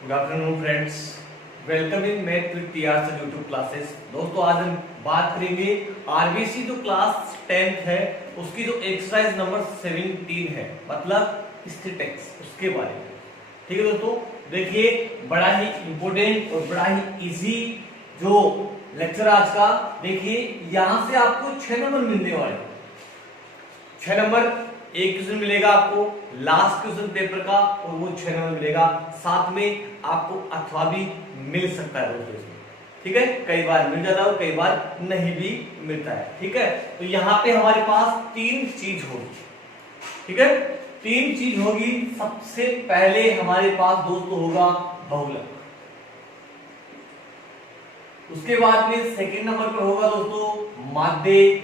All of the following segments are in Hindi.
Good afternoon friends, welcome in math with TR sir YouTube classes. दोस्तों आज हम बात करेंगे आरबीसी जो क्लास 10th है उसकी जो एक्सरसाइज नंबर 17 है, मतलब स्टैटिस्टिक्स, उसके बारे में। ठीक है दोस्तों, देखिए बड़ा ही इंपॉर्टेंट और बड़ा ही इजी जो लेक्चर आज का। देखिए यहां से आपको 6 नंबर मिलने वाले, 6 नंबर एक क्वेश्चन मिलेगा आपको लास्ट क्वेश्चन पेपर का, और वो 6 नंबर मिलेगा। साथ में आपको अथवा भी मिल सकता है दोस्तों इसमें। ठीक है, कई बार मिल जाता है और कई बार नहीं भी मिलता है। ठीक है, तो यहाँ पे हमारे पास 3 चीज होगी। ठीक है, 3 चीज होगी। सबसे पहले हमारे पास दोस्तों होगा बहुलक, उसके बाद में सेकंड नंबर पर होगा दोस्तों माध्य,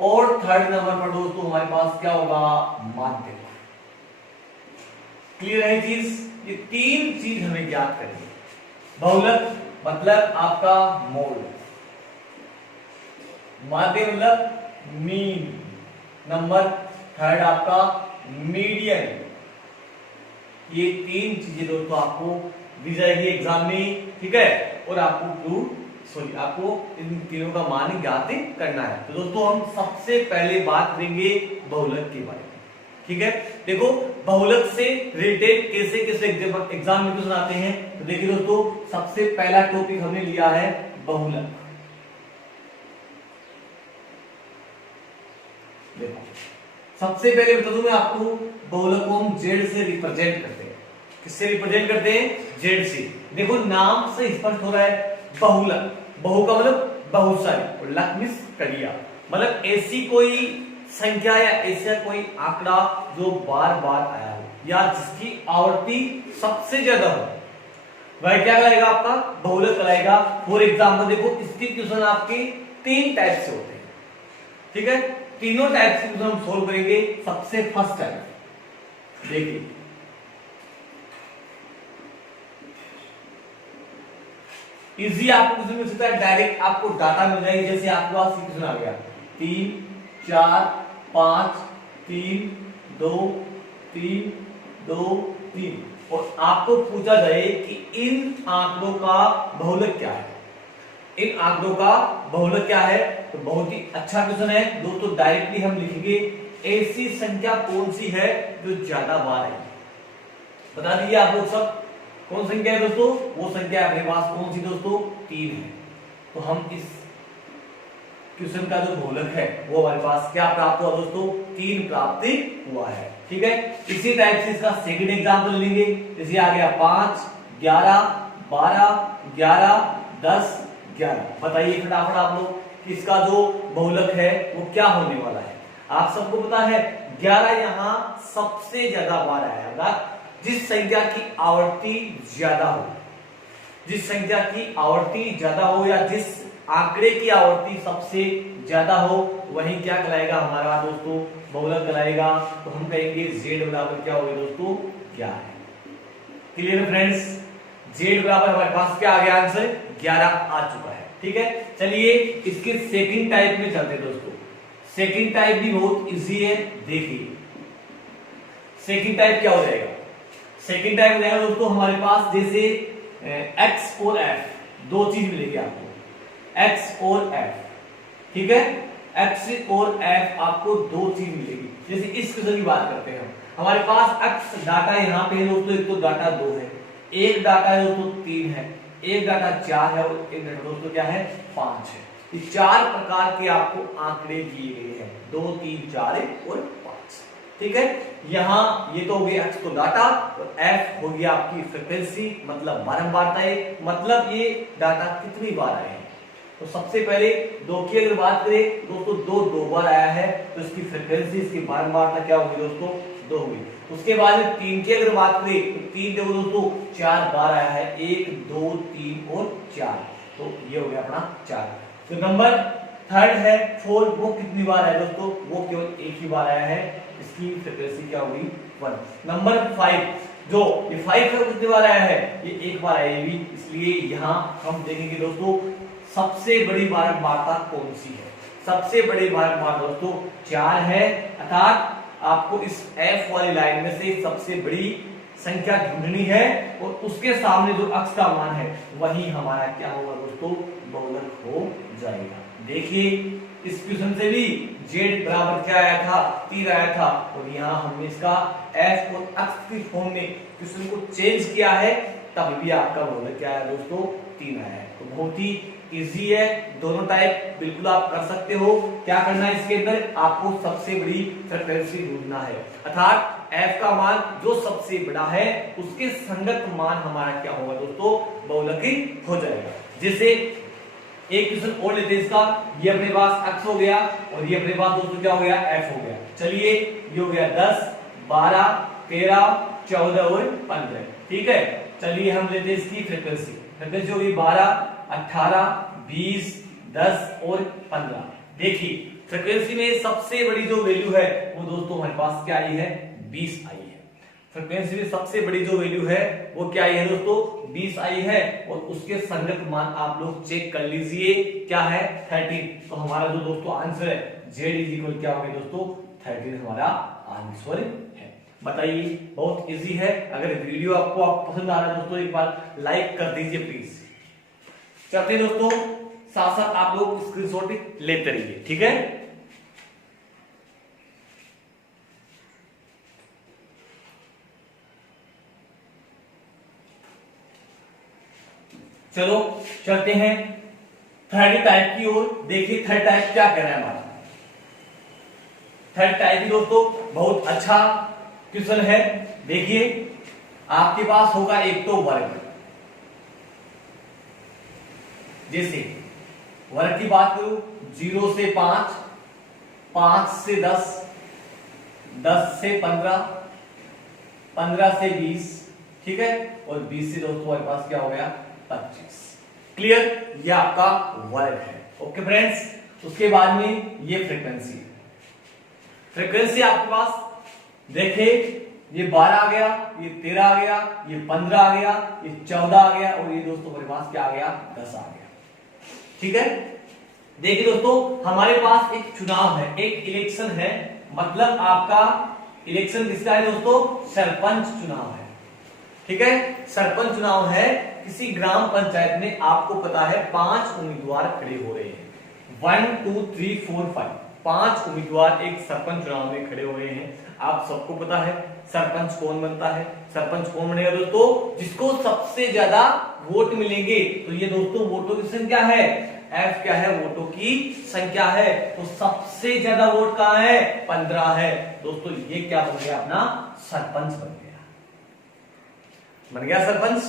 और थर्ड नंबर पर दोस्तों हमारे पास क्या होगा, माध्यक। क्लियर है चीज? ये 3 चीज हमें ज्ञात करनी है। बहुलक मतलब आपका मोड, माध्य मतलब मीन नंबर, थर्ड आपका मीडियन। ये 3 चीजें दोस्तों आपको दी जाएगी एग्जाम में। ठीक है, और आपको इन तीनों का मान ज्ञात करना है। तो दोस्तों हम सबसे पहले बात करेंगे बहुलक के बारे में। ठीक है, देखो बहुलक से रिलेटेड कैसे कैसे एग्जाम में क्वेश्चन आते हैं। तो देखिए दोस्तों, सबसे पहला टॉपिक हमने लिया है बहुलक। देखो सबसे पहले बता दूं मैं आपको, बहुलक को हम जेड से रिप्रेजेंट करते हैं। किससे रिप्रेजेंट करते हैं? जेड से। देखो नाम से स्पष्ट हो रहा है बहुलक, बहु का मतलब बहुत सारी, और लक मींस कलिया, मतलब ऐसी कोई संख्या या ऐसा कोई आंकड़ा जो बार बार आया हो या जिसकी आवर्ती सबसे ज्यादा हो, वह क्या कहलाएगा? आपका बहुलक कहलाएगा। फॉर एग्जाम्पल देखो, इसके क्वेश्चन आपके 3 टाइप से होते हैं। ठीक है, तीनों टाइप से क्वेश्चन हम सोल्व करेंगे। सबसे फर्स्ट टाइप देखिए, इजी आपको क्वेश्चन मिल सकता है, डायरेक्ट आपको डाटा मिल जाएगी। जैसे आपके पास क्वेश्चन आ गया 3 4 5 3 2 3 2 3, और आपको पूछा जाए कि इन आंकड़ों का बहुलक क्या है, इन आंकड़ों का बहुलक क्या है। तो बहुत ही अच्छा क्वेश्चन है दोस्तों। डायरेक्टली हम लिखेंगे ऐसी संख्या कौन सी है जो ज्यादा बार है। बता दीजिए आप लोग सब, कौन संख्या है दोस्तों? वो संख्या अपने पास कौन सी दोस्तों? 3 है। तो हम इस क्वेश्चन का जो बहुलक है वो हमारे पास क्या प्राप्त हुआ दोस्तों? 3 प्राप्त हुआ है। ठीक है, इसी टाइप से इसका सेकंड एग्जांपल लेंगे। जैसे आ गया 5 11 12 11 10 11। बताइए फटाफट आप लोग कि इसका जो बहुलक है वो क्या होने वाला है। आप सबको पता है 11 यहाँ सबसे ज्यादा बार आया। जिस संख्या की आवर्ती ज्यादा हो, जिस संख्या की आवर्ती ज्यादा हो या जिस आंकड़े की आवर्ती सबसे ज्यादा हो, वही क्या कहलाएगा हमारा दोस्तों? बहुलक कहलाएगा। तो हम कहेंगे z बराबर क्या होगा दोस्तों? 11 है। Clear friends? z बराबर हमारे पास क्या आ गया? आंसर 11 आ चुका है। ठीक है, चलिए इसके सेकंड टाइप में चलते हैं दोस्तों। सेकंड टाइप भी बहुत इजी है। देखिए सेकंड टाइप क्या हो जाएगा? सेकंड टाइप हो जाएगा दोस्तों हमारे पास, जैसे x और f, 2 चीज मिलेगी आपको, x और f। ठीक है, x और f आपको 2 चीज मिलेगी। जैसे इस क्वेश्चन की बात करते हैं हम, हमारे पास x डाटा यहाँ पे है दोस्तों, एक तो डाटा 2 है, एक डाटा है दोस्तों 3 है, एक डाटा 4 है, और एक डाटा दोस्तों क्या है? 5 है। ये 4 प्रकार के आपको आंकड़े दिए गए हैं, 2 3 4 और 5। ठीक है, यहाँ ये तो हो गया x तो डाटा, और f हो गया आपकी फ्रीक्वेंसी, मतलब बारंबारता, मतलब ये डाटा कितनी बार आए हैं। तो सबसे पहले 2 की अगर बात करें दोस्तों, 2 बार आया है, तो इसकी फ्रीक्वेंसी, इसकी बारंबारता क्या होगी दोस्तों? 2 होगी। उसके बाद में 3 की अगर बात करें तो 3 देखो दोस्तों 4 बार आया है, 1 2 3 और 4, तो ये हो गया अपना 4। तो नंबर थर्ड है 4, वो कितनी बार आया दोस्तों? वो केवल एक ही बार आया है, इसकी फ्रीक्वेंसी क्या होगी? 1। नंबर 5, जो ये 5 है वो कितनी बार आया है? ये एक बार आया भी, इसलिए यहाँ हम देखेंगे दोस्तों सबसे बड़ी बारंबारता कौन सी है। सबसे बड़ी बारंबारता दोस्तों 4 है, अर्थात आपको इस F वाली लाइन में से सबसे बड़ी संख्या ढूंढनी है और उसके सामने जो अक्स का मान है वही हमारा क्या होगा दोस्तों, बहुलक हो जाएगा। देखिए इस क्वेश्चन से भी z बराबर क्या आया था, 3 आया था, और यहाँ हमने इसका f और अक्स की फॉर्म में क्वेश्चन को चेंज किया है, तब भी आपका बहुलक क्या आया दोस्तों, 3 आया है। तो बहुत ही इजी है, दोनों टाइप बिल्कुल आप कर सकते हो। क्या करना है इसके अंदर, आपको सबसे बड़ी फ्रीक्वेंसी ढूंढना है, अर्थात f का मान जो सबसे बड़ा है उसके संगत मान हमारा क्या होगा दोस्तों, बहुलकी हो जाएगा। जैसे एक क्वेश्चन और लेते हैं इसका, ये अपने पास x हो गया और ये अपने पास दोस्तों क्या हो गया, f हो गया। चलिए ये हो गया 10, 12, 13, 14 और 15, ठीक है। चलिए हम लेते हैं इसकी फ्रीक्वेंसी, फ्रीक्वेंसी होगी 12, 18, 20, 10 और 15। देखिए फ्रीक्वेंसी में सबसे बड़ी जो वैल्यू है वो दोस्तों हमारे पास क्या आई है, 20 आई है। फ्रीक्वेंसी में सबसे बड़ी जो वैल्यू है वो क्या आई है दोस्तों, 20 आई है, और उसके संगत मान आप लोग चेक कर लीजिए, क्या है 13। तो हमारा जो दोस्तों आंसर है z इज इक्वल क्या हो गया दोस्तों, 13 हमारा आंसर है। बताइए बहुत इजी है। अगर वीडियो आपको पसंद आ रहा है दोस्तों, एक बार लाइक कर दीजिए प्लीज। चलते हैं दोस्तों, साथ साथ आप लोग स्क्रीनशॉट लेते रहिए, ठीक है। चलो चलते हैं थर्ड टाइप की ओर। देखिए थर्ड टाइप क्या कह रहा है हमारा, थर्ड टाइप दोस्तों बहुत अच्छा क्वेश्चन है। देखिए आपके पास होगा एक तो वर्ग, जैसे वर्ग की बात करूं 0 से 5, 5 से 10, 10 से 15, 15 से 20, ठीक है, और 20 से दोस्तों हमारे पास क्या हो गया, 25। क्लियर, ये आपका वर्ग है। ओके फ्रेंड्स, उसके बाद में ये फ्रीक्वेंसी, फ्रीक्वेंसी आपके पास देखे ये 12 आ गया, ये 13 आ गया, ये 15 आ गया, ये 14 आ गया, और ये दोस्तों हमारे पास क्या आ गया, 10 आ गया, ठीक है। देखिए दोस्तों हमारे पास एक चुनाव है, एक इलेक्शन है, मतलब आपका इलेक्शन किसका है दोस्तों, सरपंच चुनाव है, ठीक है। सरपंच चुनाव है, किसी ग्राम पंचायत में आपको पता है 5 उम्मीदवार खड़े हो रहे हैं, 1 2 3 4 5, 5 उम्मीदवार एक सरपंच चुनाव में खड़े हो रहे हैं। आप सबको पता है सरपंच कौन बनता है, सरपंच कौन बनेगा दोस्तों, जिसको सबसे ज्यादा वोट मिलेंगे। तो ये दोस्तों वोटों की संख्या है, F क्या है, वोटों की संख्या है। तो सबसे ज्यादा वोट कहां है, 15 है दोस्तों। ये क्या बन गया, अपना सरपंच बन गया सरपंच,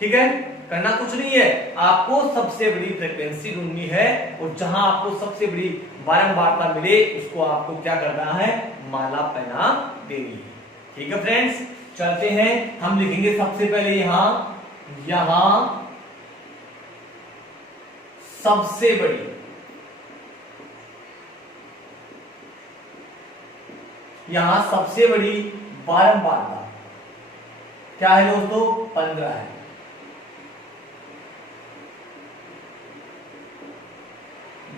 ठीक है। करना कुछ नहीं है, आपको सबसे बड़ी फ्रीक्वेंसी ढूंढनी है, और जहां आपको सबसे बड़ी बारंबारता मिले उसको आपको क्या करना है, माला पहना देनी है, ठीक है फ्रेंड्स। चलते हैं, हम लिखेंगे सबसे पहले यहां सबसे बड़ी, यहां सबसे बड़ी बारंबारता क्या है दोस्तों, 15 है।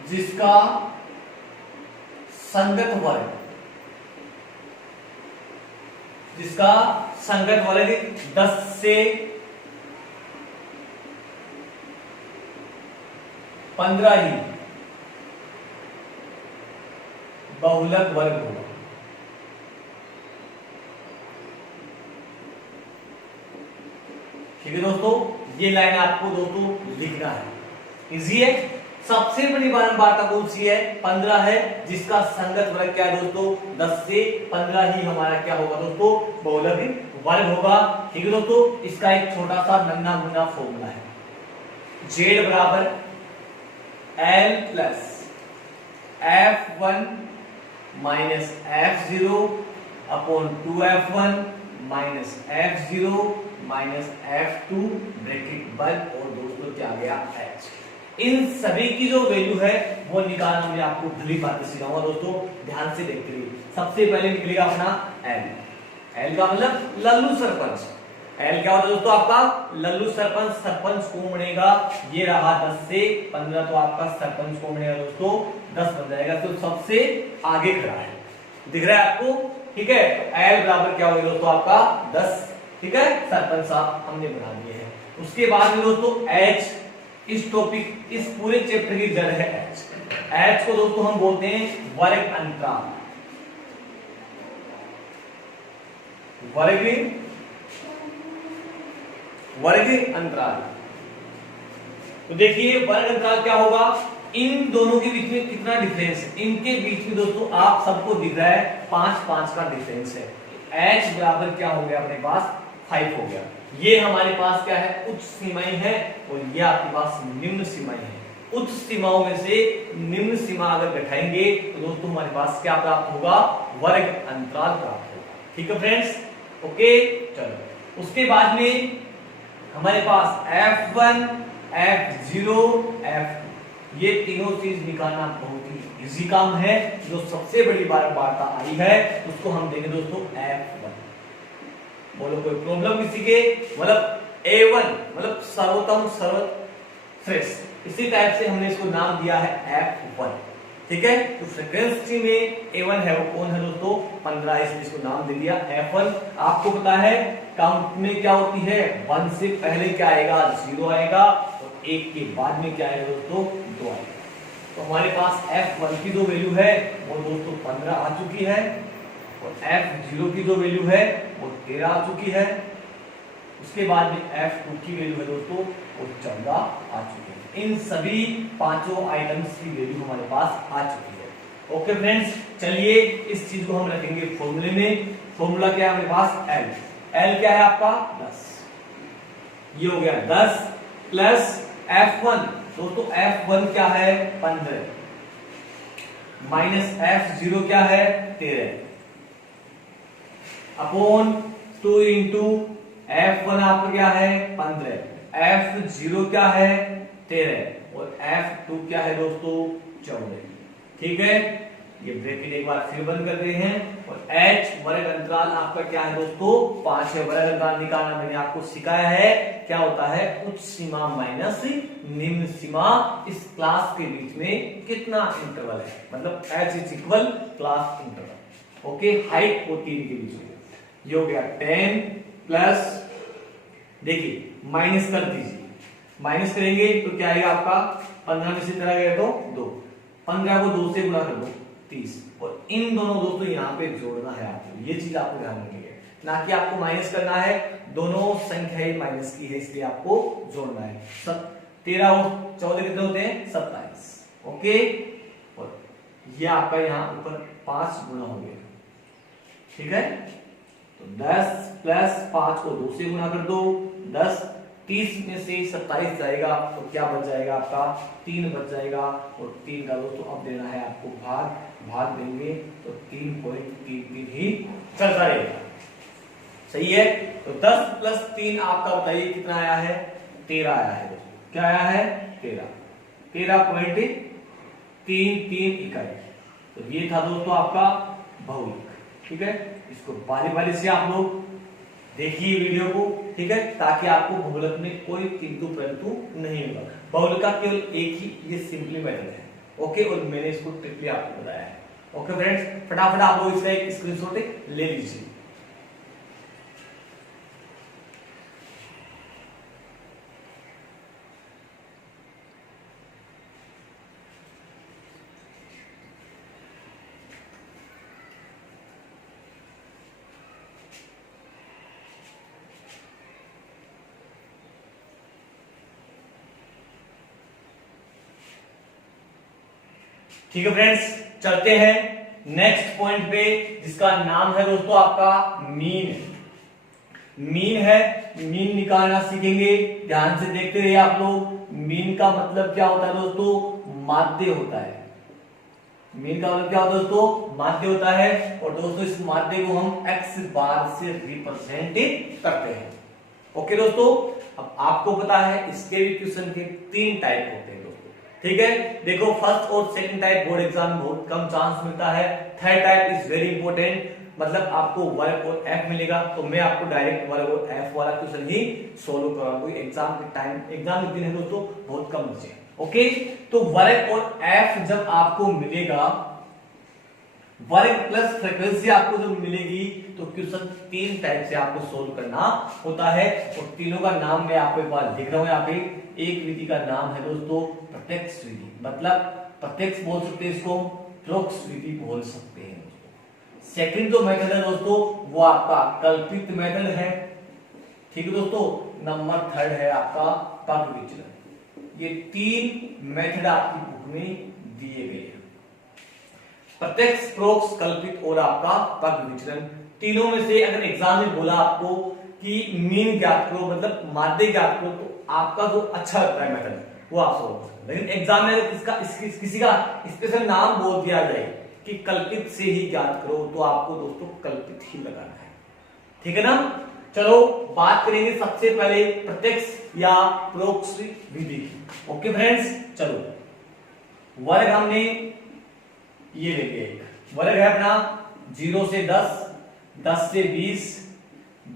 जिसका संगत वर्ग, जिसका संगत वर्ग 10 से 15 ही बहुलक वर्ग होगा। ठीक है दोस्तों, ये लाइन आपको दोस्तों लिखना है, इजी है। सबसे बड़ी बारंबारता कौन सी है, 15 है, जिसका संगत वर्ग क्या है दोस्तों, 10 से 15 ही हमारा क्या होगा दोस्तों, बहुलक वर्ग होगा। ठीक है दोस्तों, इसका एक छोटा सा नन्ना मुन्ना फॉर्मूला है, z बराबर l plus f1 minus f0 upon 2f1 minus f0 minus f2 bracket बंद, और दोस्तों क्या आ गया h। इन सभी की जो वैल्यू है वो निकालना मैं आपको भली बातें सिखाऊंगा दोस्तों, ध्यान से देखते रहिए। सबसे पहले निकलेगा अपना l का मतलब लल्लू सरपंच। l क्या होता है दोस्तों आपका, लल्लू सरपंच। सरपंच कौन बनेगा, ये रहा 10 से 15, तो आपका सरपंच कौन बनेगा दोस्तों, 10 बन जाएगा, तो सबसे आगे खड़ा है, दिख रहा है आपको। ठीक है, l बराबर क्या होगा दोस्तों आपका 10, ठीक है, सर्कल साफ हमने बना दिए हैं। उसके बाद में दोस्तों एच, इस टॉपिक इस पूरे चैप्टर की जड़ है एच। एच को दोस्तों हम बोलते हैं वर्ग अंतराल। वर्ग अंतराल। तो देखिए वर्ग अंतराल क्या होगा, इन दोनों के बीच में कितना डिफरेंस है, इनके बीच में दोस्तों आप सबको दिख रहा है 5-5 का डिफरेंस है। h बराबर क्या हो गया अपने पास 5 हो गया। ये हमारे पास क्या है, उच्च सीमाएं हैं और ये आपके पास निम्न सीमाएं हैं। उच्च सीमाओं में से निम्न सीमा अगर घटाएंगे तो दोस्तों हमारे पास क्या प्राप्त होगा, वर्ग अंतराल प्राप्त होगा। ठीक है फ्रेंड्स, ओके। चलो उसके बाद में हमारे पास F1, F0, F2 ये तीनों चीज निकालना बहुत ही इजी काम है। जो सबसे बड़ी वार्ता आई है उसको हम देंगे दोस्तों F1। बोलो कोई प्रॉब्लम किसी के, मतलब A1 मतलब सर्वोत्तम सर्वश्रेष्ठ, इसी टाइप से हमने इसको नाम दिया है F1। ठीक है, तो फ्रीक्वेंसी में A1 है वो कौन है दोस्तों, 15, इसलिए इसको नाम दे दिया F1। आपको पता है काउंट में क्या होती है, 1 से पहले क्या आएगा, 0 आएगा और 1 के बाद में क्या आएगा दोस्तों, 2 आएगा। तो हमारे पास F1 की जो वैल्यू है वो दोस्तों 15 आ चुकी है और F0 की जो वैल्यू है वो 13 आ चुकी है। उसके बाद में F2 की वैल्यू है दोस्तों वो 14 आ चुकी है। इन सभी पांचों आइटम्स की वैल्यू हमारे पास आ चुकी है। ओके फ्रेंड्स, चलिए इस चीज को हम रखेंगे फॉर्मूले में। फॉर्मूला क्या है हमारे पास, L क्या है आपका 10, ये हो गया 10 प्लस F1 दोस्तों, F1 क्या है 15 माइनस F0 क्या है 13 अपॉन 2 इंटू F1 आपका क्या है 15, F0 क्या है 13 और F2 क्या है दोस्तों 14। ठीक है, ये ब्रैकेट एक बार फिर बंद कर रहे हैं और H वर्ग अंतराल आपका क्या है दोस्तों 5 है। वर्ग अंतराल निकालना मैंने आपको सिखाया है, क्या होता है उच्च सीमा माइनस निम्न सीमा। इस क्लास के बीच में कितना इंटरवल है, मतलब H is equal class interval. Okay, height और 3 के बीच में ये हो गया 10 प्लस, देखिए माइनस कर दीजिए, माइनस करेंगे तो क्या आएगा आपका 15 में से चला गया तो 2, 15 को 2 से गुणा कर दो 30 और इन दोनों दोस्तों यहाँ पे जोड़ना है आपको। ये चीज आपको ध्यान रखनी है, ना कि आपको माइनस करना है, दोनों संख्या ही माइनस की है इसलिए आपको जोड़ना है। 13 और 14 कितने होते हैं 27। ओके, और ये आपका यहाँ ऊपर 5 गुना हो गया। ठीक है, तो 10 प्लस 5 को 2 से गुणा कर दो, 10 30 में से 27 जाएगा तो क्या बच जाएगा आपका 3 बच जाएगा और 3 का दोस्तों अब देना है आपको भाग देंगे तो 3.33 ही चलता रहेगा। सही है, तो 10 प्लस 3 आपका बताइए कितना आया है 13 आया है दोस्तों। क्या आया है 13.33 इकाई। तो ये था दोस्तों आपका बहुलक। ठीक है, इसको बारी से आप लोग देखिए वीडियो को, ठीक है, ताकि आपको बहुलक में कोई किंतु परंतु नहीं होगा। बहुलक का केवल एक ही ये सिंपली मेथड है। ओके, और मैंने इसको ट्रिपली आपको बताया है। ओके फ्रेंड्स, फटाफट आप लोग इसका एक स्क्रीनशॉट ले लीजिए। ठीक है फ्रेंड्स, चलते हैं नेक्स्ट पॉइंट पे जिसका नाम है दोस्तों आपका मीन। मीन है, मीन निकालना सीखेंगे, ध्यान से देखते रहिए आप लोग। मीन का मतलब क्या होता है दोस्तों, माध्य होता है। मीन का मतलब क्या होता है दोस्तों, माध्य होता है। और दोस्तों इस माध्य को हम x बार से रिप्रेजेंट करते हैं। ओके दोस्तों, अब आपको पता है इसके भी क्वेश्चन के 3 टाइप होते हैं। ठीक है, देखो फर्स्ट और सेकंड टाइप बोर्ड एग्जाम में बहुत कम चांस मिलता है। Third type is very important, मतलब आपको वर्ग और एफ मिलेगा। तो मैं आपको डायरेक्ट वर्ग और एफ वाला क्वेश्चन ही सोल्व कराऊंगा। एग्जाम के टाइम, एग्जाम के दिन है दोस्तों बहुत कम बचे। ओके, तो वर्ग और एफ जब आपको मिलेगा, वर्ग प्लस फ्रीक्वेंसी आपको जब मिलेगी तो क्वेश्चन तीन टाइप से आपको सोल्व करना होता है और तीनों का नाम मैं आपके पास लिख रहा हूं यहाँ पे। एक विधि का नाम है दोस्तों प्रत्यक्ष विधि, मतलब प्रत्यक्ष बोल सकते हैं इसको, प्रोक्ष विधि बोल सकते हैं दोस्तों। सेकंड जो मेथड है दोस्तों वो आपका कल्पित मेथड है, ठीक है दोस्तों। नंबर थर्ड है आपका पग विचलन। ये तीन मेथड आपकी बुक में दिए गए हैं, प्रत्यक्ष, प्रोक्ष, कल्पित और आपका पग विचलन। तीनों में से अगर एग्जाम में बोला आपको कि मीन ज्ञात करो, मतलब माध्य ज्ञात करो, तो आपका जो अच्छा लगता है मेथड वो आप सोल्व कर सकते हैं। लेकिन एग्जाम में किसी का स्पेशल नाम बोल दिया जाए कि कल्पित से ही ज्ञात करो, तो आपको दोस्तों कल्पित ही लगाना है, ठीक है ना। चलो बात करेंगे सबसे पहले प्रत्यक्ष या प्रोक्ष विधि की। ओके फ्रेंड्स, चलो वर्ग हमने ये ले लिया, एक वर्ग है अपना 0 से 10, 10 से 20,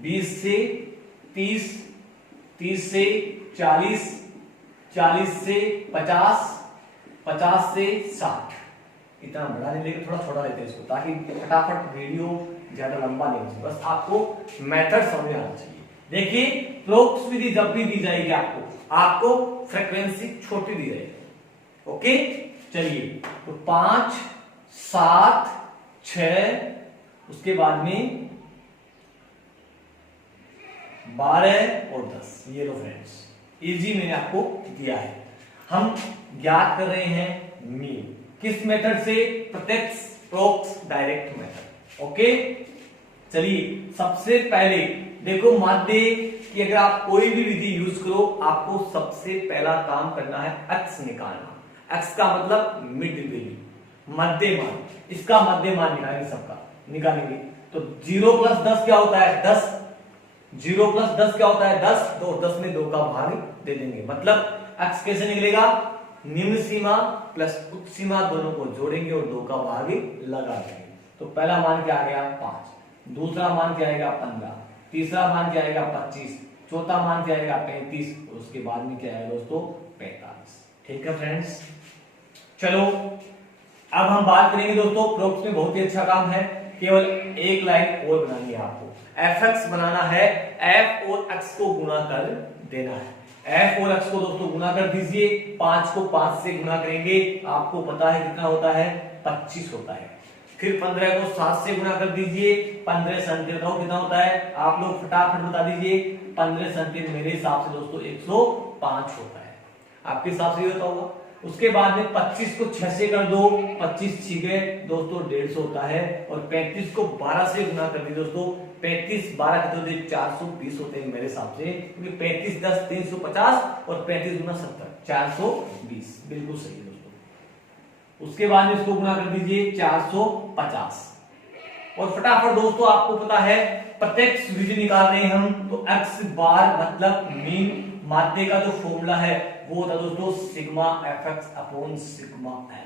20 से 30, 30 से 40, 40 से 50, 50 से 60। इतना बड़ा नहीं लेकिन थोड़ा छोटा लेते हैं इसको, ताकि फटाफट वीडियो ज्यादा लंबा नहीं हो सके, बस आपको मेथड समझ आना चाहिए। देखिए प्रोक्ष विधि जब भी दी जाएगी आपको फ्रीक्वेंसी छोटी दी जाएगी। ओके चलिए, तो 5, 7, 6, उसके बाद में 12 और 10। ये लो फ्रेंड्स, इजी मैंने आपको दिया है। हम ज्ञात कर रहे हैं मीन, किस मेथड से? प्रत्यक्ष, प्रोक्ष, डायरेक्ट मेथड। ओके चलिए, सबसे पहले देखो माध्य कि अगर आप कोई भी विधि यूज करो, आपको सबसे पहला काम करना है एक्स निकालना। एक्स का मतलब मिड वैल्यू, मध्य मान। इसका मध्य मान निकालेंगे, सबका निकालेंगे। तो 0 प्लस 10 क्या होता है? 10। 0 प्लस 10 क्या होता है? 10। तो 10 में 2 का भाग दे देंगे, मतलब एक्स कैसे निकलेगा? निम्न सीमा प्लस उच्च सीमा दोनों को जोड़ेंगे और 2 का भाग लगा देंगे। तो पहला मान क्या आ गया? 5। दूसरा मान क्या आएगा? 15। तीसरा मान क्या आएगा? 25। चौथा मान क्या आएगा? 35। और उसके बाद में क्या आएगा दोस्तों? 45। ठीक है फ्रेंड्स, चलो अब हम बात करेंगे दोस्तों प्रोक्ष में बहुत ही अच्छा काम है। केवल एक लाइन और बनानी है आपको, fx बनाना है, f और x को गुणा कर देना है। f और x को दोस्तों गुणा कर दीजिए। 5 को 5 से गुणा करेंगे, आपको पता है कितना होता है? 25 होता है। फिर 15 को 7 से गुणा कर दीजिए। 15 संख्या कितना होता है? आप लोग फटाफट बता दीजिए। 15 संख्या मेरे हिसाब से दोस्तों 105 होता है, आपके हिसाब से होता होगा। उसके बाद में 25 को 6 से कर दो, 25 छिगे दोस्तों 150 होता है। और 35 को 12 से गुणा कर दीजिए दोस्तों। 35 12 कितने होते हैं? 420 होते हैं मेरे हिसाब से, क्योंकि 35 10 350 और 35 गुना 70 420, बिल्कुल सही है दोस्तों। उसके बाद में इसको गुणा कर दीजिए 450। और फटाफट दोस्तों आपको पता है प्रत्यक्ष विधि निकाल रहे हैं हम, तो x बार मतलब मीन माध्य का जो फॉर्मूला है वो होता है दोस्तों sigma fx upon sigma f।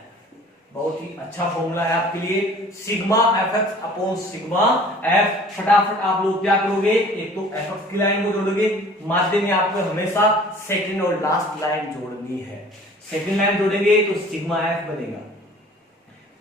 बहुत ही अच्छा फॉर्मूला है आपके लिए, sigma fx upon sigma f। फटाफट आप लोग क्या करोगे? एक तो fx की लाइन को जोड़ोगे, माध्य में आपको हमेशा सेकंड और लास्ट लाइन जोड़नी है। सेकंड लाइन जोड़ेंगे तो सिग्मा f बनेगा।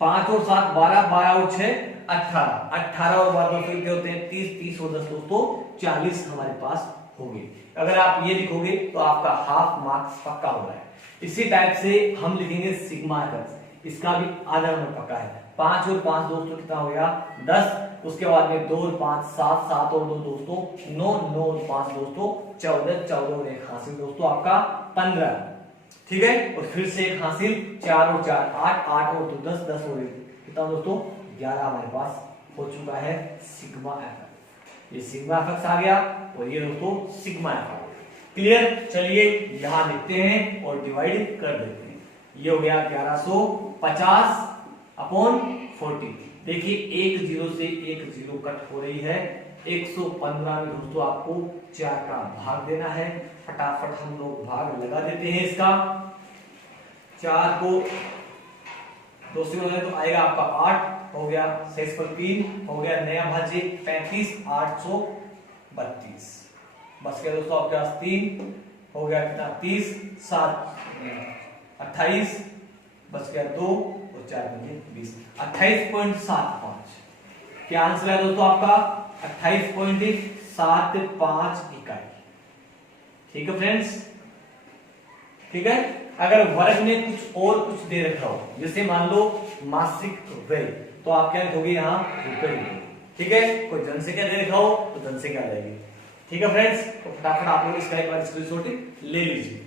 5 और 7 12, 12 और 6 18, 18 और 12 फिर क्या होते हैं? 30, 30 और 10 दोस्तों 40 हमारे पास होंगे। अगर आप ये लिखोगे तो आपका हाफ मार्क्स पक्का हो रहा है। इसी टाइप से हम लिखेंगे सिग्मा f, इसका भी आधा नंबर पक्का है। 5 और 5 दोस्तों कितना हो गया? 10। उसके बाद में 2 और 5 7, 7 और 2 दोस्तों 9, 9 और 5 दोस्तों 14, 14 और 1 हासिल दोस्तों आपका 15। ठीक है, और फिर से एक हासिल 4 और 4 8, 8 और 2 10, 10 और 1 कितना दोस्तों? 11 हमारे पास हो चुका है सिग्मा f। ये सिग्मा f आ गया और ये दोस्तों सिग्मा f। क्लियर? चलिए यहां लिखते हैं और डिवाइड कर देते हैं। ये हो गया 1150 अपॉन 40। देखिए एक 0 से एक 0 कट हो रही है। 115 में दोस्तों आपको 4 का भाग देना है। फटाफट हम लोग भाग लगा देते हैं इसका। 4 को 2 से गुणा तो आएगा आपका 8 हो गया, 6 पर 3 हो गया, नया भाज्य 35 832। बस क्या दोस्तों आपके पास 3 हो गया, कितना 30 7 28, बस गया 2 और 4 20 28.75। क्या आंसर है दोस्तों आपका? 28.75 इकाई। ठीक है फ्रेंड्स, ठीक है। अगर वर्ग में कुछ और कुछ दे रखा हो, जैसे मान लो मासिक व्यय, तो आप क्या लिखोगे यहाँ रुपए लिखोगे। ठीक है, कोई जनसंख्या दे रखा हो तो जनसंख्या आ जाएगी। ठीक है फ्रेंड्स, तो फटाफट आप लोग इसका एक बार स्क्रीनशॉट ले लीजिए।